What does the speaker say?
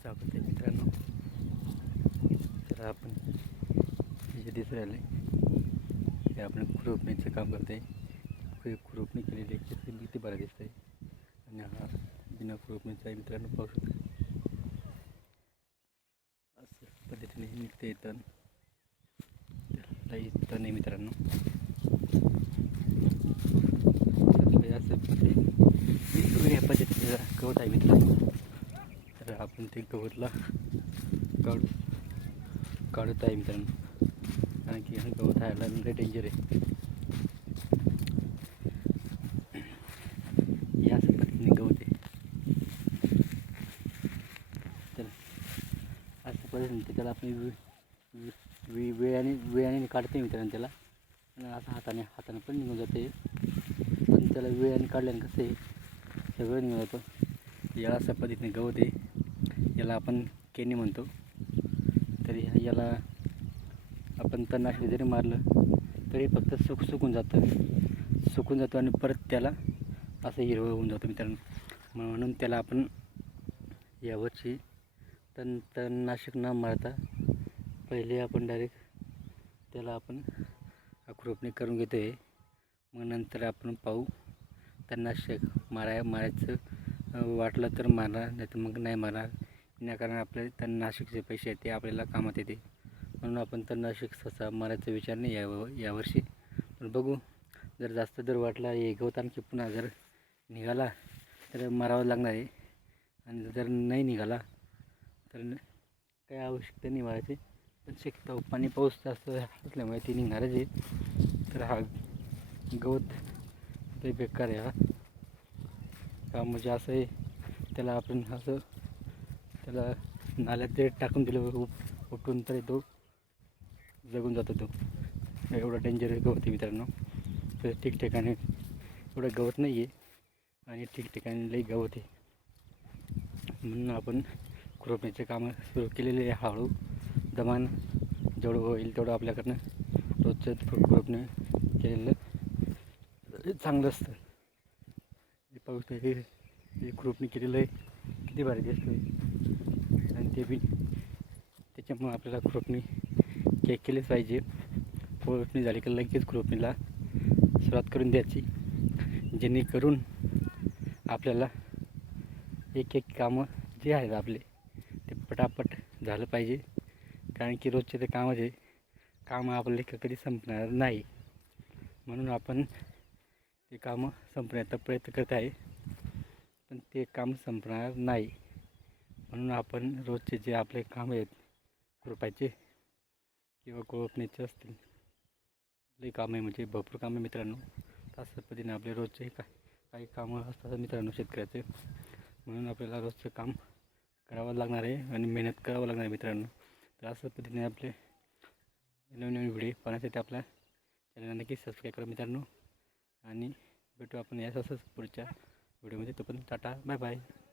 स्वागत आहे मित्रांनो? तर आपण हे जे दिसू राहिले ते आपण खुरपणीचं काम करत आहे खुरपणी केलेली आहे त्याची किती बरं दिसत आहे आणि हा बिना खुरपणीचा आहे मित्रांनो पाहू शकतो. असं पद्धतीने निघते तण लई तण आहे मित्रांनो तर असं वेगवेगळ्या पद्धतीने जरा गवत आहे मित्रांनो तर आपण ते गवतला काढू काढत आहे मित्रांनो. कारण की हा गवत आहे लय डेंजर आहे. या असं पद्धतीने गवत आहे तर असं पद्धतीने त्याला आपण वे- वेळाने वेळाने काढते मित्रांनो त्याला. आणि असं हाताने हाताने पण निघून जाते पण त्याला वेळाने काढल्याने कसं आहे सगळं निघून जातं. याला अशा पद्धतीने गवत आहे. याला आपण केनी म्हणतो. तरी ह्या- याला आपण तणनाशक जरी मारलं तरी फक्त सुक सुकून जातं. सुकून जातो आणि परत त्याला असं हिरवं होऊन जातो मित्रांनो. म्हणून त्याला आपण यावरची तण तणनाशक न मारता पहिले आपण डायरेक्ट त्याला आपण खुरपणी करून घेतो आहे मग नंतर आपण पाहू तणनाशक माराय मारायचं वाटलं तर मारणार नाही तर मग नाही मारणार विनाकारण आपले तणनाशकचे पैसे आहेत ते आपल्याला कामात येते. म्हणून आपण तणनाशक सहसा मारायचा विचार नाही या यावर्षी. पण बघू जर जास्त जर वाटला हे गवत आणखी पुन्हा जर निघाला तर मारावं लागणार आहे. आणि जर नाही निघाला तर न- काही आवश्यकता नाही मारायची पण शक्यतो हो, पाणी पाऊस जास्त असल्यामुळे ते निघणारच आहे. तर हा गवत बेकार आहे हा. का म्हणजे असं आहे त्याला आपण असं त्याला नाल्यात ते टाकून दिलं उप उपटून तरी तो जगून जातो तो. एवढा डेंजर गवत आहे मित्रांनो. तर ठिकठिकाणी एवढं गवत नाही आहे आणि ठिकठिकाणी लई गवत आहे. म्हणून आपण खुरपणीचे कामं सुरू केलेले आहे. हळू दमान जेवढं होईल तेवढं आपल्याकडनं रोजचं खुरपणी केलेलं चांगलं असतं. हे हे खुरपणी केलेलं आहे. किती भारी दिसतं ते बी. त्याच्यामुळं आपल्याला खुरपणी चेक केलीच पाहिजे. खुरपणी झाली की लगेच खुरपणीला सुरुवात करून द्यायची. जेणेकरून आपल्याला एक एक कामं जे आहेत आपले ते पटापट झालं पाहिजे. कारण की रोजचे ते कामं जे कामं आपले कधी संपणार नाही. म्हणून आपण ते कामं संपण्याचा प्रयत्न करत आहे. पण ते काम संपणार नाही. म्हणून आपण रोजचे जे आपले काम आहेत खुरपायचे किंवा कोळपणीचे असतील लई काम आहे म्हणजे भरपूर कामं आहे मित्रांनो. त्याच पद्धतीने आपले रोजचे का काही कामं असतात मित्रांनो शेतकऱ्याचे. म्हणून आपल्याला रोजचं काम करावं लागणार आहे आणि मेहनत करावं लागणार आहे मित्रांनो. तर अशा पद्धतीने आपले नवीन नवीन व्हिडिओ पाहण्यासाठी आपल्या चॅनलला नक्की सबस्क्राईब करा मित्रांनो. आणि भेटू आपण याच असंच पुढच्या व्हिडिओमध्ये. तोपर्यंत टाटा बाय बाय.